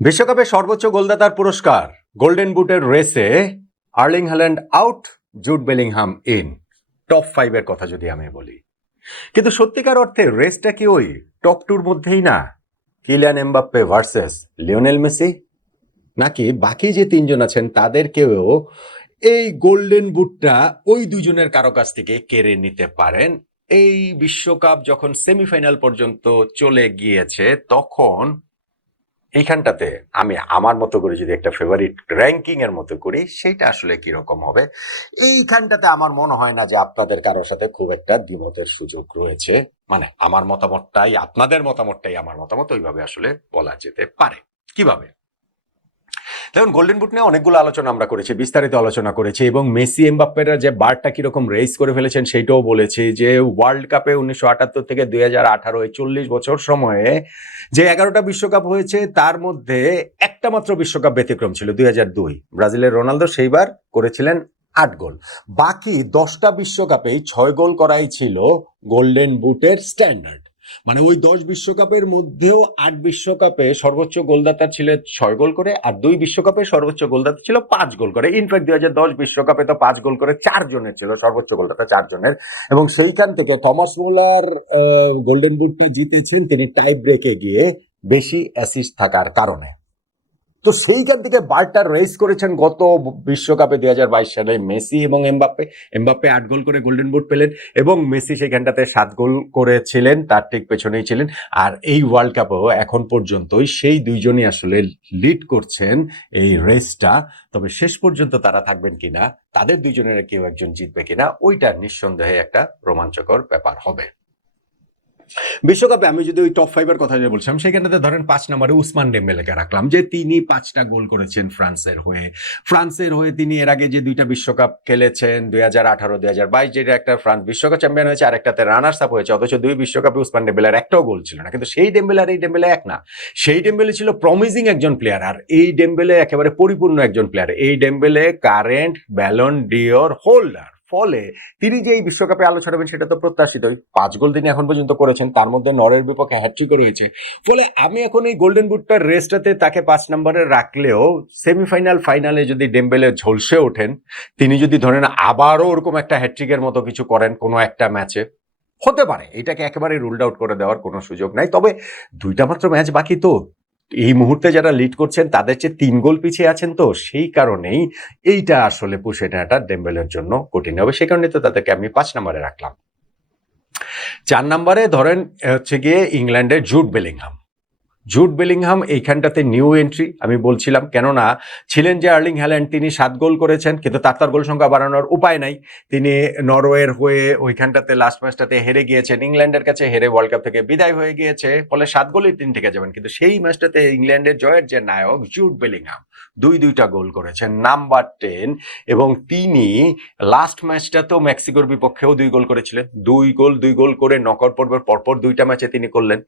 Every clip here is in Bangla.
বিশ্বকাপে সর্বোচ্চ গোলদাতার পুরস্কার গোল্ডেন বুটের রেসে Erling Holland out, Jude Bellingham in. Top 5 এর কথা যদি আমি বলি, কিন্তু সত্যিকার অর্থে রেসটা কি ওই টপ 2 মধ্যেই না? Kylian Mbappe versus Lionel Messi, নাকি বাকি যে তিনজন আছেন তাদেরকেও এই গোল্ডেন বুটটা ওই দুজনের কারো কাছ থেকে কেড়ে নিতে পারেন? এই বিশ্বকাপ যখন সেমিফাইনাল পর্যন্ত চলে গিয়েছে তখন এইখানটাতে আমি আমার মতো করে যদি একটা ফেভারিট র্যাঙ্কিং এর মতো করি, সেটা আসলে কিরকম হবে এইখানটাতে আমার মনে হয় না যে আপনাদের কারোর সাথে খুব একটা দ্বিমতের সুযোগ রয়েছে। মানে আমার মতামতটাই আপনাদের মতামতটাই আমার মতামত, ওইভাবে আসলে বলা যেতে পারে। কিভাবে? দেখুন, গোল্ডেন বুট নিয়ে অনেকগুলো আলোচনা আমরা করেছি, বিস্তারিত আলোচনা করেছি, এবং মেসি এমবাপ্পেরা যে বারটা কিরকম রেস করে ফেলেছেন সেইটাও বলেছি। যে ওয়ার্ল্ড কাপে 1978 থেকে 2018 40 বছর সময়ে যে 11টা বিশ্বকাপ হয়েছে তার মধ্যে একটা মাত্র বিশ্বকাপ ব্যতিক্রম ছিল 2002। ব্রাজিলের রোনালদো সেইবার করেছিলেন 8 গোল। বাকি 10টা বিশ্বকাপেই 6 গোল করাই ছিল গোল্ডেন বুটের স্ট্যান্ডার্ড। মানে ওই 10 বিশ্বকাপের মধ্যেও 8 বিশ্বকাপে সর্বোচ্চ গোলদাতা ছিল 6 গোল করে, আর 2 বিশ্বকাপে সর্বোচ্চ গোলদাতা ছিল 5 গোল করে। ইনফ্যাক্ট 2010 বিশ্বকাপে তো 5 গোল করে 4 জনের ছিল সর্বোচ্চ গোলদাতা, 4 জনের। এবং সেইখান থেকে থমাস মুলার গোল্ডেন বুটটা জিতেছেন তিনি টাই ব্রেকে গিয়ে বেশি অ্যাসিস্ট থাকার কারণে। তো সেইখান থেকে বারটা রেস করেছেন গত বিশ্বকাপে 2022 সালে মেসি এবং এমবাপ্পে। এমবাপ্পে 8 গোল করে গোল্ডেন বুট পেলেন এবং মেসি সেখানটাতে 7 গোল করেছিলেন, তার ঠিক পেছনেই ছিলেন। আর এই ওয়ার্ল্ড কাপেও এখন পর্যন্তই সেই দুইজনই আসলে লিড করছেন এই রেসটা। তবে শেষ পর্যন্ত তারা থাকবেন কিনা, তাদের দুইজনের কেউ একজন জিতবে কিনা, ওইটা নিঃসন্দেহে একটা রোমাঞ্চকর ব্যাপার হবে। বিশ্বকাপে আমি যদি ওই টপ 5 এর কথা যে বলছিলাম, সেখানেতে ধরেন 5 নম্বরে উসমান ডেম্বেলেকে রাখলাম, যে তিনি 5টা গোল করেছেন ফ্রান্সের হয়ে তিনি এর আগে যে 2টা বিশ্বকাপ খেলেছেন 2018 2022, যেটা একটা ফ্রান্স বিশ্বকাপ চ্যাম্পিয়ন হয়েছে আর একটাতে রানার্স আপ হয়েছে, অথচ 2 বিশ্বকাপে উসমান ডেম্বেলের একটাও গোল ছিল না। কিন্তু সেই ডেম্বেলে আর এই ডেম্বেলে এক না। সেই ডেম্বেলে ছিল প্রমিজিং একজন প্লেয়ার, আর এই ডেম্বেলে একেবারে পরিপূর্ণ একজন প্লেয়ার। এই Dembélé current Ballon d'Or holder. ফলে তিনি যে এই বিশ্বকাপে আলো ছড়াবেন সেটা তো প্রত্যাশিতই। 5 গোল তিনি এখন পর্যন্ত করেছেন, তার মধ্যে নরের বিপক্ষে হ্যাটট্রিকও রয়েছে। ফলে আমি এখন এই গোল্ডেন বুটটার রেসটাতে তাকে 5 নম্বরে রাখলেও সেমিফাইনাল ফাইনালে যদি ডেম্বেলে ঝলসে ওঠেন, তিনি যদি ধরেন আবারও ওরকম একটা হ্যাটট্রিকের মতো কিছু করেন কোনো একটা ম্যাচে, হতে পারে। এটাকে একেবারে রুলড আউট করে দেওয়ার কোনো সুযোগ নাই। তবে 2টা মাত্র ম্যাচ বাকি, তো এই মুহূর্তে যারা লিড করছেন তাদের চেয়ে 3 গোল পিছিয়ে আছেন, তো সেই কারণেই এইটা আসলে পুষে নেওয়াটা ডেম্বেলের জন্য কঠিন হবে। সেই কারণে তো তাদেরকে আমি 5 নম্বরে রাখলাম। 4 নম্বরে ধরেন হচ্ছে গিয়ে ইংল্যান্ডের জুড বেলিংহাম এইখানটাতে নিউ এন্ট্রি আমি বলছিলাম, কেননা ছিলেন যে আর্লিং হ্যাল্যান্ড, তিনি 7 গোল করেছেন, কিন্তু তার গোল সংখ্যা বাড়ানোর উপায় নাই। তিনি নরওয়ের হয়ে ওইখানটাতে লাস্ট ম্যাচটাতে হেরে গিয়েছেন, ইংল্যান্ডের কাছে হেরে ওয়ার্ল্ড কাপ থেকে বিদায় হয়ে গিয়েছে। ফলে 7 গোলেই তিনি থেকে যাবেন, কিন্তু সেই ম্যাচটাতে ইংল্যান্ডের জয়ের যে নায়ক জুড বেলিংহাম 2টা গোল করেছেন, নাম্বার 10। এবং তিনি লাস্ট ম্যাচটাতেও মেক্সিকোর বিপক্ষেও 2 গোল করেছিলেন। 2 গোল করে নকআউট পর্বের পরপর 2টা ম্যাচে তিনি করলেন।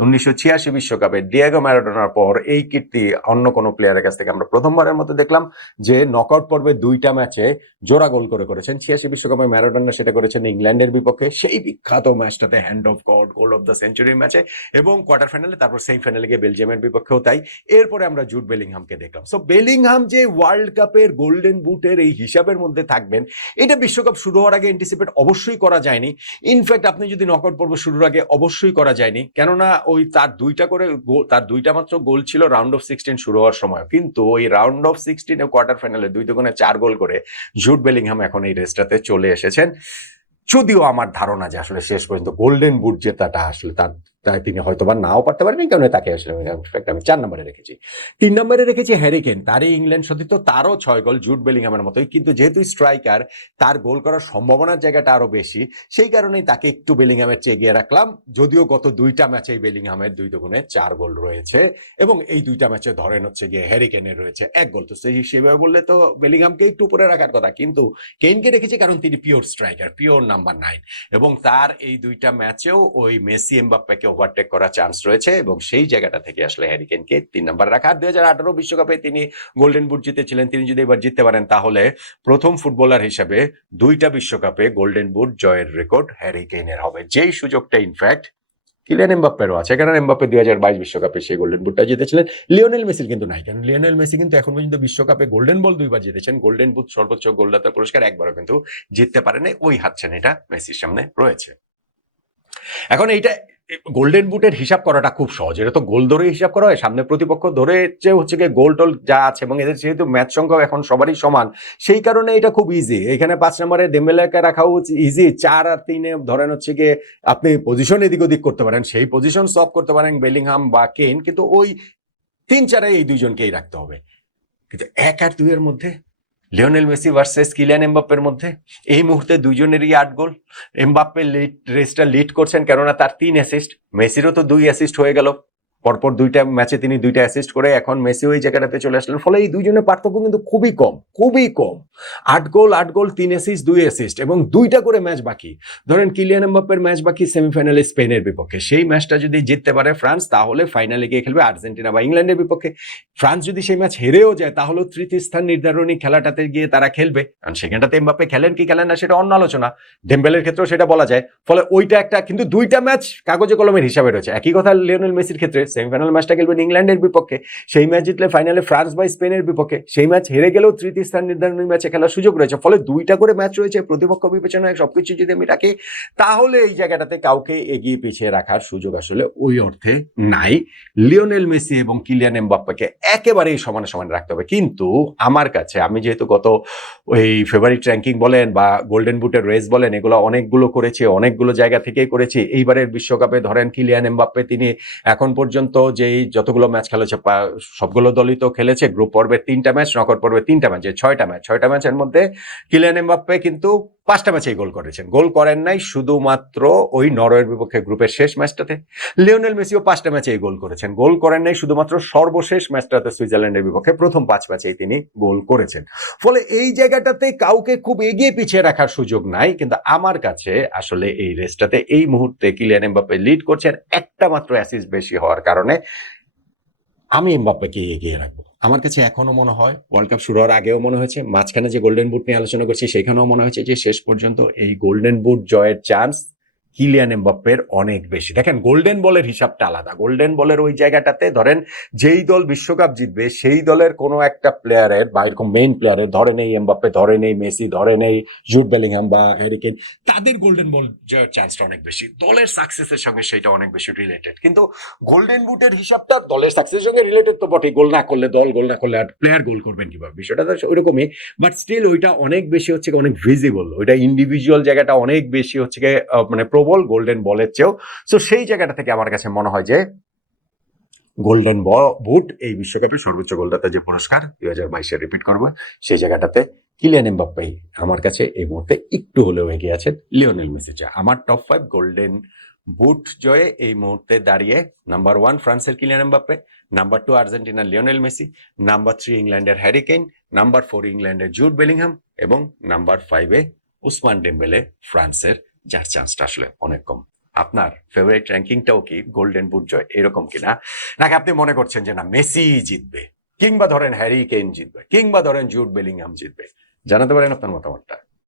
1986 বিশ্বকাপে ডিয়েগো ম্যারাডোনার পর এই কীর্তি অন্য কোনো প্লেয়ারের কাছ থেকে আমরা প্রথমবারের মতো দেখলাম, যে নকআউট পর্বে 2টা ম্যাচে জোড়া গোল করেছেন। 86 বিশ্বকাপে ম্যারাডোনা সেটা করেছেন ইংল্যান্ডের বিপক্ষে, সেই বিখ্যাত ম্যাচটাতে hand of God, goal of the century ম্যাচে, এবং কোয়ার্টার ফাইনালে, তারপর সেমিফাইনালে গিয়ে বেলজিয়ামের বিপক্ষেও তাই। এরপরে আমরা জুড বেলিংহামকে দেখলাম। সো বেলিংহাম যে ওয়ার্ল্ড কাপের গোল্ডেন বুটের এই হিসাবের মধ্যে থাকবেন, এটা বিশ্বকাপ শুরু হওয়ার আগে এন্টিসিপেট অবশ্যই করা যায়নি। ইনফ্যাক্ট আপনি যদি নকআউট পর্ব শুরুর আগে, অবশ্যই করা যায়নি, কেননা ওই তার 2টা মাত্র গোল ছিল রাউন্ড অফ 16 শুরু হওয়ার সময়। কিন্তু ওই রাউন্ড অফ 16 কোয়ার্টার ফাইনালে 2 দুগুণে 4 গোল করে জুড বেলিংহাম এখন এই রেসটাতে চলে এসেছেন। যদিও আমার ধারণা যে আসলে শেষ পর্যন্ত গোল্ডেন বুট জেতাটা আসলে তাই তিনি হয়তো বা নাও পারতে পারেন, কারণ তাকে আসলে আমি 4 নম্বরে রেখেছি। 3 নম্বরে রেখেছি হ্যারি কেন। তারই ইংল্যান্ড সতীর্থ, তারও 6 গোল জুড বেলিংহামের মতোই, কিন্তু যেহেতু স্ট্রাইকার তার গোল করার সম্ভাবনার জায়গাটা আরো বেশি, সেই কারণেই তাকে একটু বেলিংহামের চেয়ে এগিয়ে রাখলাম। যদিও গত 2টা ম্যাচেই বেলিংহামের 2 দুগুণে 4 গোল রয়েছে, এবং এই 2টা ম্যাচে ধরেন হচ্ছে গিয়ে হ্যারি কেনের রয়েছে 1 গোল। তো সেভাবে বললে তো বেলিংহামকে একটু উপরে রাখার কথা, কিন্তু কেইনকে রেখেছি কারণ তিনি পিওর স্ট্রাইকার, পিওর নাম্বার 9, এবং তার এই 2টা ম্যাচেও ওই মেসি এমবাপ্পেকে ওভারটেক করার চান্স রয়েছে, এবং সেই জায়গাটা থেকে আসলে হ্যারি কেনকে 3 নম্বর রাখা। 2018 বিশ্বকাপে তিনি গোল্ডেন বুট জিতেছিলেন, তিনি যদি এবার জিততে পারেন তাহলে প্রথম ফুটবলার হিসেবে 2টা বিশ্বকাপে গোল্ডেন বুট জয়ের রেকর্ড হ্যারি কেনের হবে, যেই সুযোগটা ইনফ্যাক্ট কিলিয়ান এমবাপ্পেরও আছে, কারণ এমবাপ্পে 2022 বিশ্বকাপে সেই গোল্ডেন বুটটা জিতেছিলেন। লিওনেল মেসির কিন্তু নাই, কারণ লিওনেল মেসি কিন্তু এখন পর্যন্ত বিশ্বকাপে গোল্ডেন বল 2বার জিতেছেন, গোল্ডেন বুট সর্বোচ্চ গোলদাতার পুরস্কার একবারও কিন্তু জিততে পারেনি। ওই হাতছানিটা মেসির সামনে রয়েছে। এখন এইটা গোল্ডেন বুটের হিসাব করাটা খুব সহজ, এটা তো গোল ধরে হিসাব করা হয়, সামনে প্রতিপক্ষ ধরে যে হচ্ছে গিয়ে গোল টোল যা আছে, এবং এদের যেহেতু ম্যাচ সংখ্যা এখন সবারই সমান, সেই কারণে এটা খুব ইজি। এখানে 5 নম্বরে ডেম্বেলেকে রাখাও ইজি, 4 আর 3-এ ধরেন হচ্ছে গিয়ে আপনি পজিশন এদিক ওদিক করতে পারেন, সেই পজিশন সলভ করতে পারেন বেলিংহাম বা কেন, কিন্তু ওই 3-4-এ এই দুইজনকেই রাখতে হবে। কিন্তু 1 আর 2 এর মধ্যে লিওনেল মেসি ভার্সেস কিলিয়ান এমবাপ্পের মধ্যে এই মুহূর্তে দুইজনেরই 8 গোল। এমবাপ্পে রেসটা লিড করছেন, কেননা তার 3 অ্যাসিস্ট, মেসিরও তো 2 অ্যাসিস্ট হয়ে গেল, পরপর 2টা ম্যাচে তিনি 2টা অ্যাসিস্ট করে এখন মেসি ওই জায়গাটাতে চলে আসলেন। ফলে এই দুইজনের পার্থক্য কিন্তু খুবই কম, খুবই কম। 8 গোল 3 অ্যাসিস্ট 2 অ্যাসিস্ট, এবং 2টা করে ম্যাচ বাকি। ধরেন কিলিয়ান এমবাপ্পের ম্যাচ বাকি সেমিফাইনালে স্পেনের বিপক্ষে, সেই ম্যাচটা যদি জিততে পারে ফ্রান্স, তাহলে ফাইনালে গিয়ে খেলবে আর্জেন্টিনা বা ইংল্যান্ডের বিপক্ষে। ফ্রান্স যদি সেই ম্যাচ হেরেও যায়, তাহলে তৃতীয় স্থান নির্ধারণী খেলাটাতে গিয়ে তারা খেলবে, কারণ সেখানটাতে এমবাপ্পে খেলেন কি খেলেন না সেটা অন্য আলোচনা, ডেম্বেলের ক্ষেত্রেও সেটা বলা যায়। ফলে ওইটা একটা, কিন্তু 2টা ম্যাচ কাগজে কলমের হিসাবে রয়েছে। একই কথা লিওনেল মেসির ক্ষেত্রে, সেমিফাইনাল ম্যাচটা খেলবেন ইংল্যান্ডের বিপক্ষে, সেই ম্যাচ জিতলে ফাইনালে ফ্রান্স বা স্পেনের বিপক্ষে, সেই ম্যাচ হেরে গেলেও তৃতীয় স্থান নির্ধারণী ম্যাচে খেলার সুযোগ রয়েছে। ফলে 2টা করে ম্যাচ রয়েছে, প্রতিপক্ষ বিবেচনায় সবকিছু যদি আমি রাখি, তাহলে এই জায়গাটাতে কাউকে এগিয়ে পিছিয়ে রাখার সুযোগ আসলে ওই অর্থে নাই। লিওনেল মেসি এবং কিলিয়ান এমবাপ্পেকে একেবারেই সমানে সমান রাখতে হবে। কিন্তু আমার কাছে, আমি যেহেতু গত ওই ফেভারিট র্যাঙ্কিং বলেন বা গোল্ডেন বুটের রেস বলেন, এগুলো অনেকগুলো করেছি, অনেকগুলো জায়গা থেকেই করেছি। এইবারের বিশ্বকাপে ধরেন কিলিয়ান এমবাপ্পে, তিনি এখন পর্যন্ত যেই যতগুলো ম্যাচ খেলেছে সবগুলো দলই তো খেলেছে, গ্রুপ পর্বের 3টা ম্যাচ, নকআউট পর্বের 3টা ম্যাচ, 6টা ম্যাচের মধ্যে কিলিয়ান এমবাপ্পে কিন্তু 5টা ম্যাচেই গোল করেছেন। গোল করেন নাই শুধুমাত্র ওই নরওয়ের বিপক্ষে গ্রুপের শেষ ম্যাচটাতে। লিওনেল মেসিও 5টা ম্যাচেই গোল করেছেন। গোল করেন নাই শুধুমাত্র সর্বশেষ ম্যাচটাতে সুইজারল্যান্ডের বিপক্ষে, প্রথম 5 ম্যাচেই তিনি গোল করেছেন। ফলে এই জায়গাটাতে কাউকে খুব এগিয়ে পিছিয়ে রাখার সুযোগ নাই। কিন্তু আমার কাছে আসলে এই রেসটাতে এই মুহূর্তে কিলিয়ান এমবাপ্পে লিড করছেন, একটা মাত্র অ্যাসিস্ট বেশি হওয়ার কারণে আমি এমবাপ্পেকে এগিয়ে রাখবো। আমার কাছে এখনো মনে হয়, ওয়ার্ল্ড কাপ শুরু হওয়ার আগেও মনে হয়েছে, মাঝখানে যে গোল্ডেন বুট নিয়ে আলোচনা করছি সেখানেও মনে হয়েছে যে শেষ পর্যন্ত এই গোল্ডেন বুট জয়ের চান্স কিলিয়ান এমবাপ্পের অনেক বেশি। দেখেন, গোল্ডেন বলের হিসাবটা আলাদা। গোল্ডেন বলের ওই জায়গাটাতে ধরেন যেই দল বিশ্বকাপ জিতবে সেই দলের কোনো একটা প্লেয়ারের বা এরকম মেইন প্লেয়ারের, ধরে নেই এমবাপ্পে, ধরে নেই মেসি, ধরে নেই জুড বেলিংহাম বা হ্যারি কেইন, তাদের গোল্ডেন বল জয়ের চান্সটা অনেক বেশি, দলের সাকসেসের সঙ্গে সেটা অনেক বেশি রিলেটেড। কিন্তু গোল্ডেন বুটের হিসাবটা দলের সাকসেসের সঙ্গে রিলেটেড তো বটেই, গোল না করলে দল, গোল না করলে আর প্লেয়ার গোল করবেন কিভাবে, বিষয়টা তো ওইরকমই। বাট স্টিল ওইটা অনেক বেশি হচ্ছে অনেক ভিজিবল, ওইটা ইন্ডিভিজুয়াল জায়গাটা অনেক বেশি হচ্ছে মানে প্রবল গোল্ডেন বলের চেয়েও। সো সেই জায়গাটা থেকে আমার কাছে মনে হয় যে গোল্ডেন বুট এই বিশ্বকাপে সর্বোচ্চ গোলদাতা যে পুরস্কার 2022-এ রিপিট করবে, সেই জায়গাটাতে কিলিয়ান এমবাপ্পেই আমার কাছে এই মুহূর্তে একটু হলেও এগিয়ে আছেন লিওনেল মেসি। আমার টপ 5 গোল্ডেন বুট জয়ে এই মুহূর্তে দাঁড়িয়ে নাম্বার 1 ফ্রান্সের কিলিয়ান এমবাপ্পে, নাম্বার 2 আর্জেন্টিনার লিওনেল মেসি, নাম্বার 3 ইংল্যান্ডের হ্যারি কেইন, নাম্বার 4 ইংল্যান্ডের জুড বেলিংহাম, এবং নাম্বার 5-এ উসমান ডেম্বেলে ফ্রান্সের, যার চান্সটা আসলে অনেক কম। আপনার ফেভারিট র্যাঙ্কিংটাও কি গোল্ডেন বুট জয় এরকম কিনা, নাকি আপনি মনে করছেন যে না মেসি জিতবে, কিংবা ধরেন হ্যারি কেইন জিতবে, কিংবা ধরেন জুড বেলিংহাম জিতবে? জানাতে পারেন আপনার মতামতটা।